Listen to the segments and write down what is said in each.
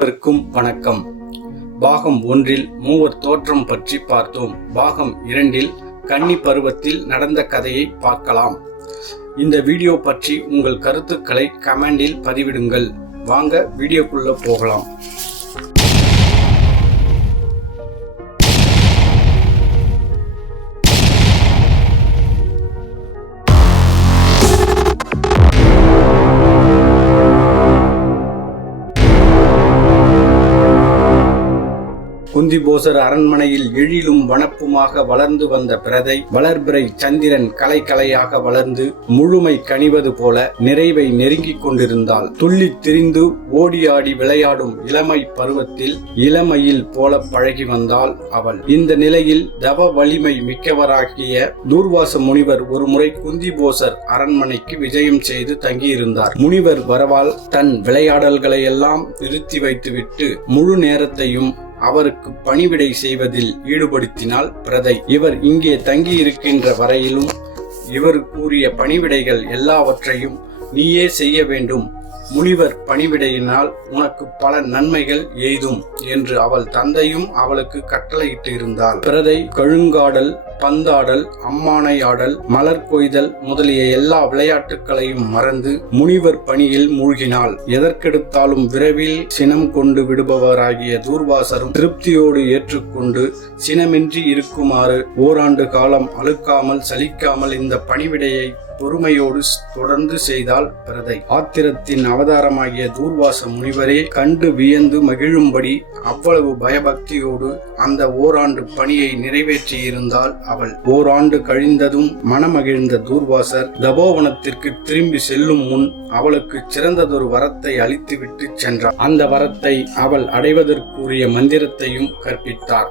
அனைவருக்கும் வணக்கம். பாகம் ஒன்றில் மூவர் தோற்றம் பற்றி பார்த்தோம். பாகம் இரண்டில் கன்னி பருவத்தில் நடந்த கதையை பார்க்கலாம். இந்த வீடியோ பற்றி உங்கள் கருத்துக்களை கமெண்டில் பதிவிடுங்கள். வாங்க வீடியோக்குள்ள போகலாம். குந்திபோசர் அரண்மனையில் எழிலும் வனப்புமாக வளர்ந்து வந்த பிரதை வளர்பிறை சந்திரன் கலை கலையாக வளர்ந்து முழுமை கனிவது போல நிறைவை நெருங்கிக் கொண்டிருந்தாள். துள்ளி திரிந்து ஓடியாடி விளையாடும் இளமை பருவத்தில் இளமையில் போல பழகி வந்தாள் அவள். இந்த நிலையில் தவ வலிமை மிக்கவராகிய தூர்வாச முனிவர் ஒருமுறை குந்திபோசர் அரண்மனைக்கு விஜயம் செய்து தங்கியிருந்தார். முனிவர் வரவால் தன் விளையாடல்களை எல்லாம் நிறுத்தி வைத்துவிட்டு முழு நேரத்தையும் அவருக்கு பணிவிடை செய்வதில் ஈடுபடுத்தினாள் பிரதை. இவர் இங்கே தங்கியிருக்கின்ற வரையிலும் இவர் கூறிய பணிவிடைகள் எல்லாவற்றையும் நீயே செய்ய வேண்டும். முனிவர் பணிவிடையினால் உனக்கு பல நன்மைகள் எய்தும் என்று அவள் தந்தையும் அவளுக்கு கட்டளையிட்டு இருந்தாள் பிரதை கழுங்காடல் பந்தாடல் அம்மானையாடல் மலர் கொய்தல் முதலிய எல்லா விளையாட்டுகளையும் மறந்து முனிவர் பணியில் மூழ்கினாள். எதற்கெடுத்தாலும் விரைவில் சினம் கொண்டு விடுபவராகிய தூர்வாசரும் திருப்தியோடு ஏற்றுக்கொண்டு சினமின்றி இருக்குமாறு ஓராண்டு காலம் அழுக்காமல் சலிக்காமல் இந்த பணிவிடையை பொறுமையோடு தொடர்ந்து செய்தால் பிரதை. ஆத்திரத்தின் அவதாரமாகிய தூர்வாச முனிவரே கண்டு வியந்து மகிழும்படி அவ்வளவு பயபக்தியோடு அந்த ஓராண்டு பணியை நிறைவேற்றியிருந்தாள் அவள். ஓராண்டு கழிந்ததும் மனமகிழ்ந்த தூர்வாசர் தபோவனத்திற்கு திரும்பி செல்லும் முன் அவளுக்கு சிறந்ததொரு வரத்தை அளித்துவிட்டு சென்றார். அந்த வரத்தை அவள் அடைவதற்குரிய மந்திரத்தையும் கற்பித்தார்.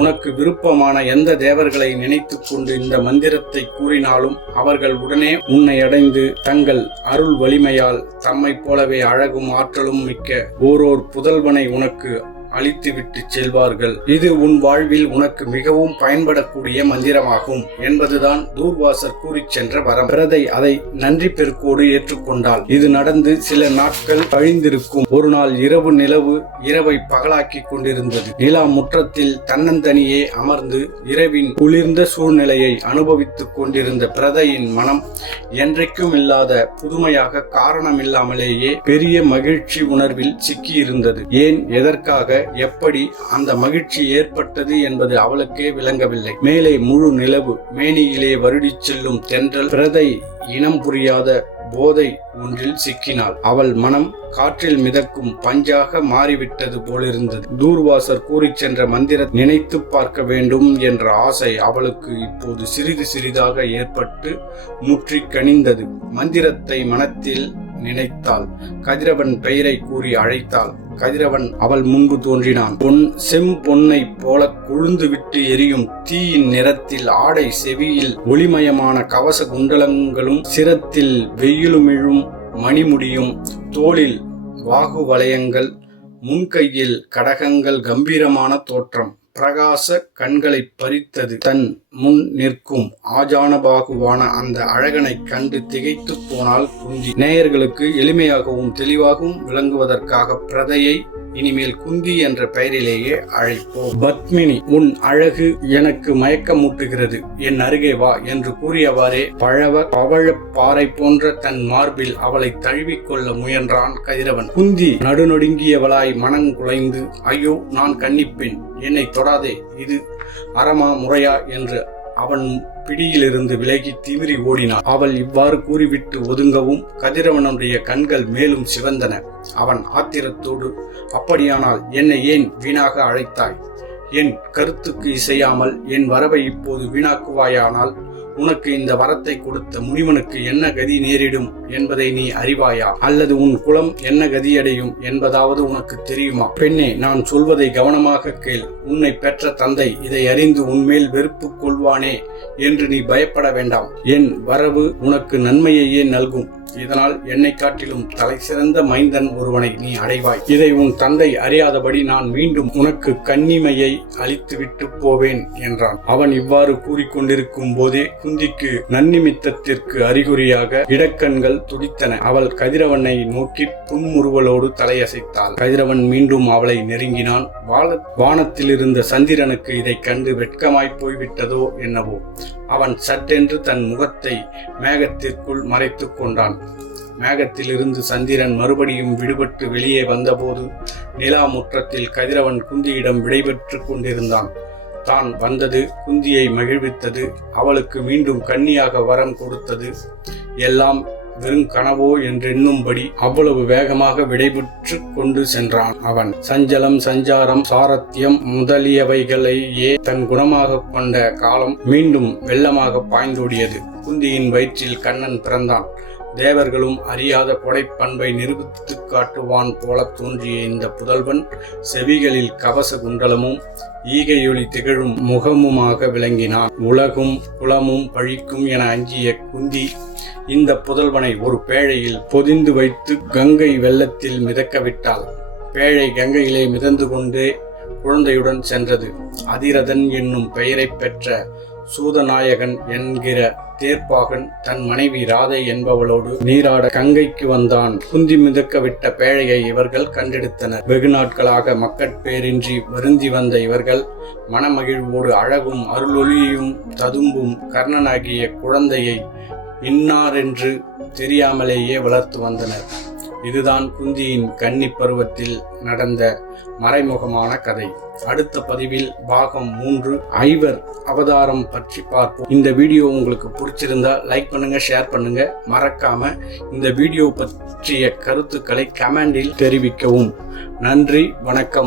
உனக்கு விருப்பமான எந்த தேவர்களை நினைத்துக்கொண்டு இந்த மந்திரத்தை கூறினாலும் அவர்கள் உடனே உன்னை அடைந்து தங்கள் அருள் வலிமையால் தம்மைப் போலவே அழகும் ஆற்றலும் மிக்க ஓரோர் புதல்வனை உனக்கு அழித்துவிட்டு செல்வார்கள். இது உன் வாழ்வில் உனக்கு மிகவும் பயன்படக்கூடிய மந்திரமாகும் என்பதுதான் தூர்வாசர் கூறிச் சென்ற வரம் பிரதை அதை நன்றி பெருக்கோடு ஏற்றுக்கொண்டாள். இது நடந்து சில நாட்கள் கழிந்திருக்கும். ஒரு நாள் இரவு நிலவு இரவை பகலாக்கி கொண்டிருந்தது. நிலா முற்றத்தில் தன்னந்தனியே அமர்ந்து இரவின் குளிர்ந்த சூழ்நிலையை அனுபவித்துக் கொண்டிருந்த பிரதையின் மனம் என்றைக்கும் இல்லாத புதுமையாக காரணமில்லாமலேயே பெரிய மகிழ்ச்சி உணர்வில் சிக்கியிருந்தது. ஏன் எதற்காக எப்படி அந்த மகிழ்ச்சி ஏற்பட்டது என்பது அவளுக்கே விளங்கவில்லை. மேலே முழு நிலவு மேனியிலே வருடிச் செல்லும் தென்றல் பிரதை இனம் புரியாத போதை ஒன்றில் சிக்கினாள். அவள் மனம் காற்றில் மிதக்கும் பஞ்சாக மாறிவிட்டது போலிருந்தது. தூர்வாசர் கூறிச் சென்ற மந்திர நினைத்து பார்க்க வேண்டும் என்ற ஆசை அவளுக்கு இப்போது சிறிது சிறிதாக ஏற்பட்டு முற்றி கனிந்தது. மந்திரத்தை மனத்தில் நினைத்தாள். கதிரவன் பெயரை கூறி அழைத்தாள். கதிரவன் அவள் முன்பு தோன்றினான். பொன் செம் பொன்னை போல கொழுந்து விட்டு எரியும் தீயின் நிறத்தில் ஆடை செவியில் ஒளிமயமான கவச குண்டலங்களும் சிரத்தில் வெயிலுமிழும் மணிமுடியும் தோளில் வாகு வளையங்கள் முன்கையில் கடகங்கள் கம்பீரமான தோற்றம். பிரகாச கண்களை பறித்தது. தன் முன் நிற்கும் ஆஜானபாகுவான அந்த அழகனை கண்டு திகைத்து போனால் குந்தி. நேயர்களுக்கு எளிமையாகவும் தெளிவாகவும் விளங்குவதற்காக பிரதையை இனிமேல் குந்தி என்ற பெயரிலேயே அழைப்போம். பத்மினி உன் அழகு எனக்கு மயக்கமூட்டுகிறது. என் அருகே வா என்று கூறியவாறே பழவ பவழ பாறை போன்ற தன் மார்பில் அவளை தழுவிக்கொள்ள முயன்றான் கதிரவன் குந்தி நடுநொடுங்கியவளாய் மனங்குலைந்து ஐயோ நான் கன்னிப்பெண். என்னை தொடாதே. இது அறமா முறையா? என்று அவன் பிடியிலிருந்து விலகி திமிரி ஓடினான். அவள் இவ்வாறு கூறிவிட்டு ஒதுங்கவும் கதிரவனுடைய கண்கள் மேலும் சிவந்தன. அவன் ஆத்திரத்தோடு அப்படியானால் என்னை ஏன் வீணாக அழைத்தாய்? என் கருத்துக்கு இசையாமல் என் வரவை இப்போது வீணாக்குவாயானால் உனக்கு இந்த வரத்தை கொடுத்த முனிவனுக்கு என்ன கதி நேரிடும் என்பதை நீ அறிவாயா? அல்லது உன் குலம் என்ன கதியடையும் என்பதாவது உனக்கு தெரியுமா? பெண்ணே நான் சொல்வதை கவனமாக கேள். உன்னை பெற்ற தந்தை இதை அறிந்து உன்மேல் வெறுப்பு கொள்வானே என்று நீ பயப்பட வேண்டாம். என் வரவு உனக்கு நன்மையையே நல்கும். இதனால் என்னை காட்டிலும் தலை சிறந்த மைந்தன் ஒருவனை நீ அடைவாய். இதை உன் தந்தை அறியாதபடி நான் மீண்டும் உனக்கு கன்னிமையை அழித்துவிட்டு போவேன் என்றான். அவன் இவ்வாறு கூறிக்கொண்டிருக்கும் போதே குந்திக்கு நன்னிமித்தத்திற்கு அறிகுறியாக இடக்கண்கள் துடித்தன. அவள் கதிரவனை நோக்கி புன்முறுவலோடு தலையசைத்தாள். கதிரவன் மீண்டும் அவளை நெருங்கினான். வான வானத்தில் இருந்த சந்திரனுக்கு இதைக் கண்டு வெட்கமாய் போய்விட்டதோ என்னவோ. அவன் சட்டென்று தன் முகத்தை மேகத்திற்குள் மறைத்துக் கொண்டான். மேகத்திலிருந்து சந்திரன் மறுபடியும் விடுபட்டு வெளியே வந்தபோது நிலா முற்றத்தில் கதிரவன் குந்தியிடம் விடைபெற்று கொண்டிருந்தான். தான் வந்தது குந்தியை மகிழ்வித்தது அவளுக்கு மீண்டும் கன்னியாக வரம் கொடுத்தது. எல்லாம் வெறும் கனவோ என்றெண்ணும்படி அவ்வளவு வேகமாக விடைபெற்று கொண்டு சென்றான் அவன். சஞ்சலம் சஞ்சாரம் சாரத்தியம் முதலியவைகளையே தன் குணமாக கொண்ட காலம் மீண்டும் வெள்ளமாக பாய்ந்தோடியது. குந்தியின் வயிற்றில் கண்ணன் பிறந்தான். தேவர்களும் அறியாத கொடைப்பண்பை நிரூபித்து காட்டுவான் போல தோன்றிய இந்த புதல்வன் செவிகளில் கவச குண்டலமும் ஈகையொளி திகழும் முகமுமாக விளங்கினான். உலகும் குலமும் பழிக்கும் என அஞ்சிய குந்தி இந்த புதல்வனை ஒரு பேழையில் பொதிந்து வைத்து கங்கை வெள்ளத்தில் மிதக்க விட்டாள். பேழை கங்கையிலே மிதந்து கொண்டே குழந்தையுடன் சென்றது. அதிரதன் என்னும் பெயரைப் பெற்ற சூதநாயகன் என்கிற தேர்ப்பாகன் தன் மனைவி ராதை என்பவளோடு நீராட கங்கைக்கு வந்தான். குந்தி மிதக்க விட்ட பேழையை இவர்கள் கண்டெடுத்தனர். வெகு நாட்களாக மக்கட்பேரின்றி வருந்தி வந்த இவர்கள் மனமகிழ்வோடு அழகும் அருளொலியும் ததும்பும் கர்ணனாகிய குழந்தையை இன்னாரென்று தெரியாமலேயே வளர்த்து வந்தனர். இதுதான் குந்தியின் கன்னி பருவத்தில் நடந்த மறைமுகமான கதை. அடுத்த பதிவில் பாகம் மூன்று ஐவர் அவதாரம் பற்றி பார்ப்போம். இந்த வீடியோ உங்களுக்கு பிடிச்சிருந்தா லைக் பண்ணுங்க ஷேர் பண்ணுங்க. மறக்காம இந்த வீடியோ பற்றிய கருத்துக்களை கமெண்டில் தெரிவிக்கவும். நன்றி வணக்கம்.